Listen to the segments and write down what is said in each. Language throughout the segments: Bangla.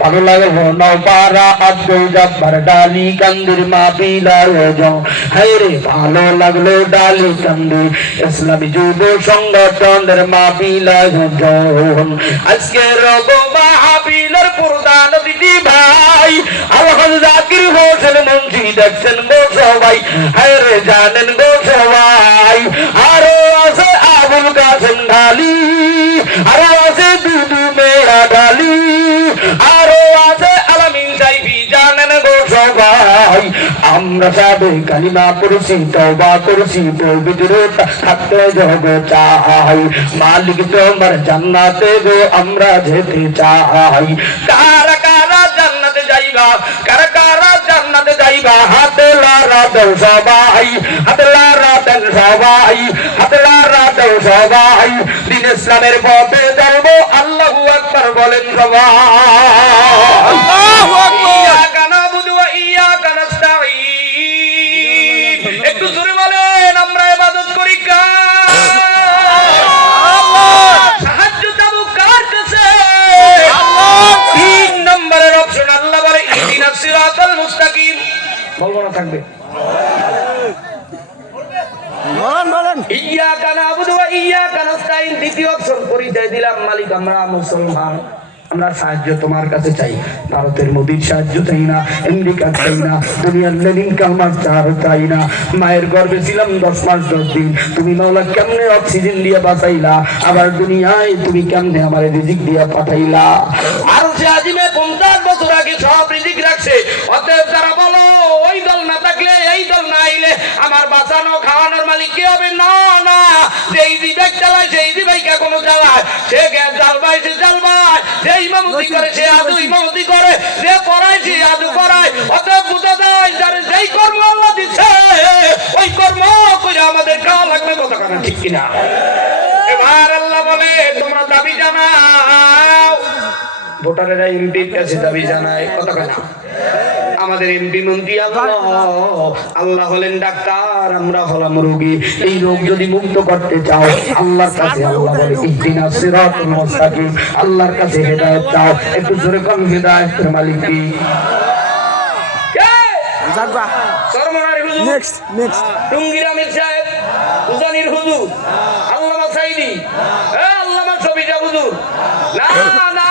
ভালো লাগলো নওপাড়া আব্দুল জব্বার ডালি কান্দির মাহফিল আয়োজন হায়রে ভালো লাগলো ডালি কান্দি ইসলামী যুব সংগঠনের মাহফিল আয়োজন আজকের মাহফিলের প্রধান অতিথি ভাই আলহাজ জাকির হোসেন মুন্সি দেখছেন গো সবাই হায়রে জানেন গো সবাই আরো আছে আবুল কাসেম ঢালি আরো আছে দুদু মেয়া ঢালি আরো আছে আলামিন সাইফি জানেন গো সবাই আমরা সবে কালিমা পড়ছি তওবা করছি পবিত্র থাকতে জগ চাই মালিক তোমার জান্নাতে গো আমরা যেতে চাই কারা কারা জান্নাতে যাইবা কারা কারা জান্নাতে যাইবা হাতে লারা দাও সবাই হাতে লারা দেন সবাই হাতে লারা দাও সবাই দিন ইসলামের পথে চলবো আল্লাহু আকবার বলেন সবাই আল্লাহু আকবার ইয়াকা নাবুদু ওয়া ইয়াকা নাস্তাঈন একটু জোরে বলেন আমরা ইবাদত করি কার আল্লাহ সাহায্য চাবো কার কাছে আল্লাহ তিন নম্বরের অপশন আল্লাহ বলে ইহদিনাস সিরাতাল মুস্তাকিম বলবো না থাকবে বলেন ইয়াকা নাবুদু ওয়া ইয়াকা নাস্তাঈন দ্বিতীয় অপশন পরিচয় দিলাম মালিক আমরা মুসলমান আমরা সাহায্য তোমার কাছে চাই ভারতের মোদির সাহায্য চাই না আমেরিকা চাই না দুনিয়ার লেনিন কালমার চাই না মায়ের গর্ভে ছিলাম 10 মাস 10 দিন তুমি মাওলা কেমনে অক্সিজেন দিয়ে বাঁচাইলা আবার দুনিয়ায় তুমি কেমনে আমার রিজিক দিয়ে পাঠাইলা আর সে আজিমে 50 বছর আগে সব রিজিক রাখছে অতএব যারা বলো ওই দল না থাকলে এই দল না আইলে আমার বাঁচানো খাওয়ানোর মালিক কে হবে না না যেই দিবেক চালায় সেই দিবেক কোনো চালায় সে জালবাই সে জালবাই যে ইমামতি করে সে আদু ইমামতি করে যে পড়ায় সে আদু পড়ায় অতএব বুঝা যায় যারা যেই কর্ম আল্লাহ দিচ্ছে ওই কর্ম করে আমাদের খাওয়া লাগবে কথা কেন ঠিক কিনা এবার আল্লাহ বলে তোমরা দাবি জানাও ভোটারেরা এমপির কাছে দাবি জানায় কথা কেন আমাদের এমপি মন্ত্রী আল্লাহ হলেন ডাক্তার আমরা হলাম রোগী এই রোগ যদি মুক্ত করতে চাও আল্লাহর কাছে আল্লাহ বলে ইহদিনাস সিরাতাল মুস্তাকিম আল্লাহর কাছে হেদায়েত চাও একটু জোরে কোন হেদায়েতের মালিক কি জাগবা সরমনার হুজুর নেক্সট টুঙ্গির আমির সাহেব উজানির হুজুর আল্লামা সাইদি আল্লামা সবিজা হুজুর না না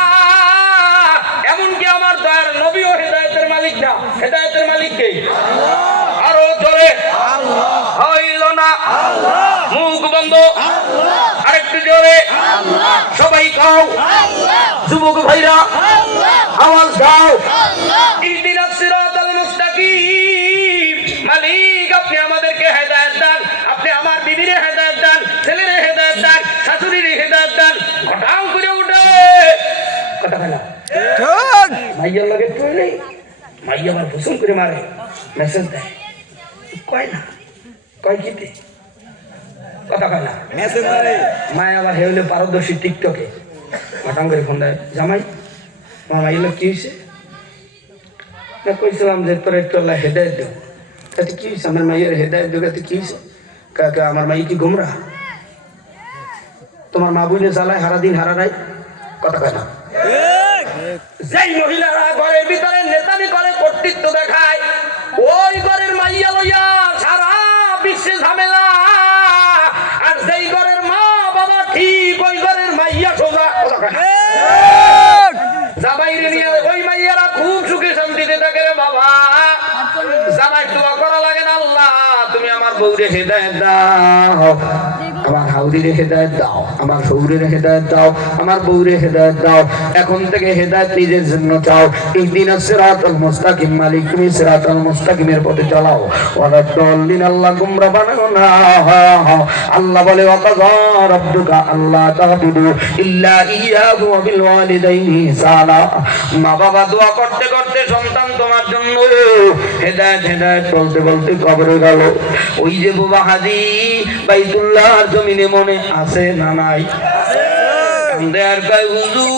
এমনকি আমার দয়ার নবীও হেদায়েতের মালিক না হেদায়েতের মালিক কে আল্লাহ আরো জোরে আল্লাহ হইল না আল্লাহ মুখ বন্ধ আল্লাহ আরেকটু জোরে আল্লাহ সবাই গাও আল্লাহ যুবক ভাইরা আল্লাহ আওয়াজ দাও আল্লাহ ইহদিনাস সিরাতাল মুস্তাকিম মালিক আপনি আমাদেরকে হেদায়েত দেন আপনি আমার বিবিরে হেদায়েত দেন ছেলেরে হেদায়েত দেন শাশুড়িরে হেদায়েত দেন ঘটাও করে উঠে কথা বলা ঠিক মাইয়ার লগে তুই নেই মাইয়া আমার ভুসুম করে মারে মেসেজ দেয় কয় না কয় কিতে কথা কয় না মেসেজ মারে মায় আবার হেউলে পারদর্শী টিকটকে ঘটাম করে ফোন দেয় জামাই আমার মাইয়া কি হয়েছে না কইছিলাম যে তোর একটু আল্লাহ হেদায়েত দেব তাতে কি হয়েছে আমার মাইয়ের হেদায়েত দেব তাতে কি হয়েছে কাকা আমার মাই কি গোমরা তোমার মা বুঝে জ্বালায় হারা দিন হারা নাই কথা কয় না যেই মহিলারা ঘরের ভিতরে নেতানি করে কর্তৃত্ব দেখায় ওই ঘরের মাইয়া লইয়া সারা বিশ্বে ঝামেলা আর যেই ঘরের মা বাবা ঠিক ওই ঘরের মাইয়া সোজা জামাইরে নিয়ে ওই মাইয়ারা খুব সুখে শান্তিতে থাকে রে বাবা জামাই দোয়া করা লাগে না আল্লাহ তুমি আমার বউরে হেদায়েত দাও আমার হাউরিরে হেদায়েত দাও আমার শৌরিরে হেদায়েত দাও আমার বউরে হেদায়েত দাও এখন থেকে হেদায়েত নিজের জন্য চাও ইহদিনাস সিরাতাল মুস্তাকিম মালিক তুমি সিরাতাল মুস্তাকিমের পথে চালাও ওয়ালা দাল্লিন আল্লাহ গুমরা বানাও না আল্লাহ বলে ওয়াকাযা রাব্বুকা আল্লা তা'বুদু ইল্লা ইয়্যাহু ওয়া বিল ওয়ালিদাইনি ইহসানা মা বাবা দোয়া করতে করতে সন্তান তোমার জন্য হেদায়েত হেদায়েত বলতে বলতে কবরে গেল ওই যে বাবা হাজী বাইতুল্লাহর জমিনে মনে আছে না নাই কান্দে আর কয় হুজুর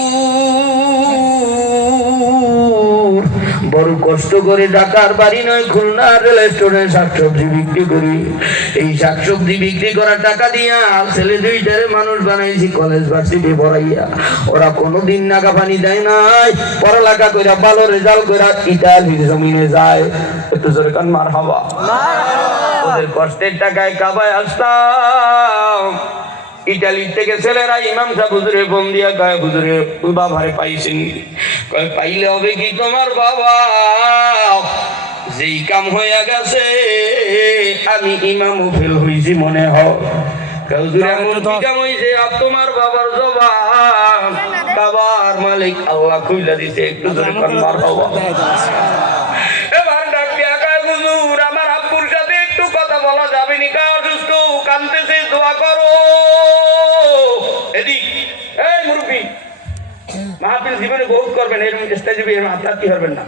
বড় কষ্ট করে ঢাকার বাড়ি নয় খুলনার রেল স্টেশনে শাকসবজি বিক্রি করি। এই শাকসবজি বিক্রি করা টাকা দিয়া ছেলে দুইটারে মানুষ বানাইছি, কলেজ ভার্সিটি পড়াইয়া। ওরা কোনোদিন নাগা পানি দেয় নাই, পড়ালেখা কইরা ভালো রেজাল্ট কইরা ইটালির জমিনে যায়। একটু জোরে কান মার হাওয়া। ওদের কষ্টের টাকায় কাবায় আসতাম। ইটালির থেকে ছেলেরা ইমাম সাহেব হুজুরে ফোন দিয়া কয়, হুজুরে বাবারে পাইছেন? কয় পাইলে হবে কি তোমার বাবা যেই কাম হইয়া গেছে আমি ইমামও ফেল হইছি মনে হয়। হুজুরে এমন কি কাম হইছে? তোমার বাবার জবান বাবার মালিক আল্লাহ খুইলা দিছে। একটু জোরে কান মার হাওয়া। এবার ডাক দিয়া কয়, হুজুর আমার আব্বুর সাথে একটু কথা বলা যাবে নি? কা অসুস্থ, কাঁদতেছে, দোয়া করো। এদিক এই মুরব্বী, মাহফিল জীবনে বহুত করবেন, এরকম স্টেজে এরকম হাতলাতি হবেন না।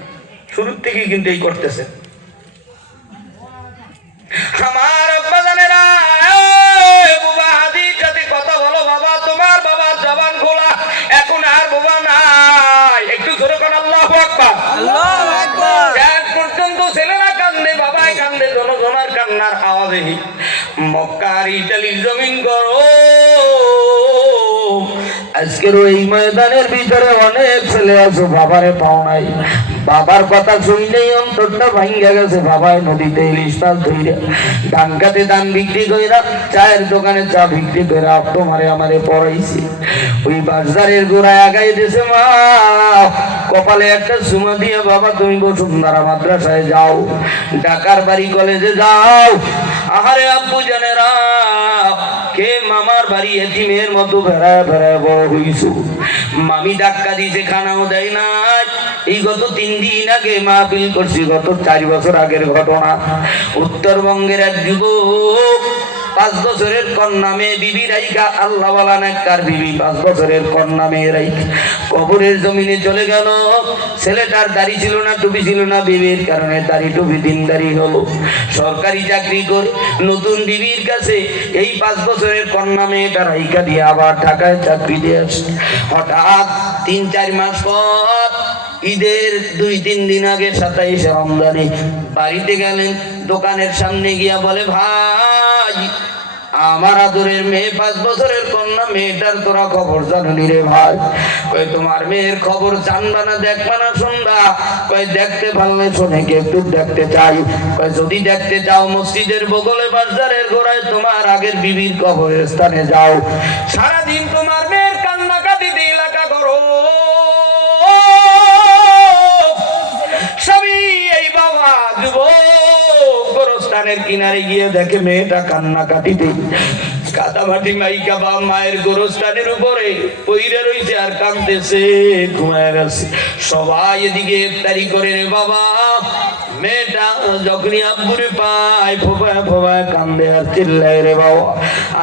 শুরুর থেকেই কিন্তু এই করতেছে। আমার আব্বা জানেরা, বাবা হাজির সাথে কথা বলো বাবা, তোমার বাবার জবান খোলা, এখন আর বাবা নাই। একটু জোরে কোন আল্লাহু আকবার। আল্লাহু আকবার। শেষ পর্যন্ত ছেলেরা কান্দে, বাবাই কান্দে, জনজনার কান্নার আওয়াজে মক্কার ইটালির জমিন করো। আজকের এই ময়দানের ভিতরে অনেক ছেলে আছে বাবারে পাও নাই, বাবার কথা শুনলেই অন্তরটা ভাঙ্গা গেছে। বাবায় নদীতে ইলিশ মাছ ধইরা, ডাঙ্গাতে ধান বিক্রি কইরা, চায়ের দোকানে চা বিক্রি কইরা তোমারে আমারে পড়াইছি। ওই বাজারের গোড়ায় আগাইতেছে মা, কপালে একটা সুমা দিয়ে বাবা তুমি বসুন্ধরা মাদ্রাসায় যাও, ঢাকার বাড়ি কলেজে যাও। আহারে আব্বু জানেরা, কে মামার বাড়ি এতিমের মতো ভেড়ায় ভেড়ায় বড় হইছো। মামি ধাক্কা দিছে, খানাও দেয় না। এই গত 3 দিন আগে মাহফিল করছি, গত 4 বছর আগের ঘটনা। উত্তরবঙ্গের এক যুবক 5 বছরের কন্যা মেয়ে বিবি রাইকা, আল্লাহ ওয়ালা নেককার বিবি, 5 বছরের কন্যা মেয়ে রাইকা কবরের জমিনে চলে গেল। ছেলেটার দাড়ি ছিল না, টুপি ছিল না, বিবির কারণে দাড়ি টুপি দিনদারি হলো। সরকারি চাকরি করে নতুন বিবির কাছে এই 5 বছরের কন্যা মেয়েটা রাইকা দিয়ে আবার ঢাকায় চাকরি দিয়ে আসে। হঠাৎ 3-4 মাস পর ঈদের 2-3 দিন আগে 27 রমজানে বাড়িতে গেলেন, দোকানের সামনে গিয়া বলে, ভাই আমার আদরের মেয়ে 5 বছরের কন্যা মেয়েটার তোরা খবর জানলি রে ভাই? কই তোমার মেয়ের খবর জানবা না, দেখবা না, শুনবা? কই দেখতে পারলে শুনে কি একটু দেখতে চাই। কই যদি দেখতে চাও মসজিদের বগলে বাজারের গোড়ায় তোমার আগের বিবির কবরের স্থানে যাও, সারাদিন তোমার মেয়ের কান্নাকাটি দিয়ে এলাকা করো। সবই এই বাবা যুবক গোরস্থানের কিনারে গিয়ে দেখে মেয়েটা কান্না কাটিতে, কাদামাটি মাইকা বা মায়ের গোরস্থানের উপরে পইরে রইছে আর কাঁদতেছে, ঘুমায় গেছে। সবাই এদিকে ইফতারি করে রে বাবা। মেয়েটা যখনই আব্বুরে পায় ফোপায় ফোপায় কান্দে আর চিল্লায় রে বাবা,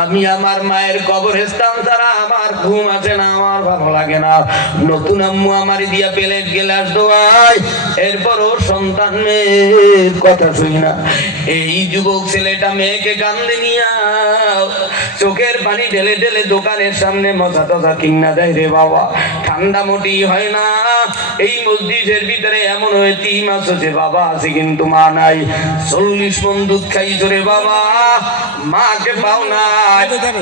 আমি আমার মায়ের কবরস্থান ছাড়া আমার ঘুম আসে না, আমার ভালো লাগে না। নতুন আম্মু আমার দিয়া প্লেট গেলাস দোয়ায়, এরপরও সন্তান মেয়ের কথা শুনি না। এই যুবক ছেলেটা মেয়েকে কান্দে নিয়া চোখের পানি ঢেলে ঢেলে দোকানের সামনে মজা টজা কিনা দেয় রে বাবা। ঠান্ডা মোটি হয় না। এই মসজিদের ভিতরে এমন হয়েছে মাস হচ্ছে বাবা আছে কিন্তু মা নাই। 40 মণ দুধ খাইছো রে বাবা, মাকে পাও না।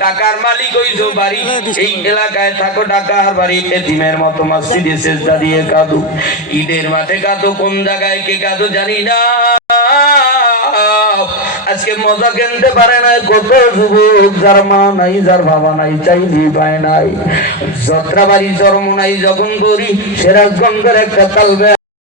টাকার মালিক হইছো, বাড়ি এই এলাকায় থাকো, টাকার বাড়ি এতিমের মতো মসজিদে সেজদা দিয়ে কাঁদো, ঈদের মাঠে কাঁদো, কোন জায়গায় কে কাঁদো জানি না। আজকে মজা কিনতে পারে না কত যুবক, যার মা নাই, যার বাবা নাই, চাইলি পায় নাই। যাত্রা বাড়ি চরম নাই যখন করি, সিরাজগঞ্জের একটা তালবে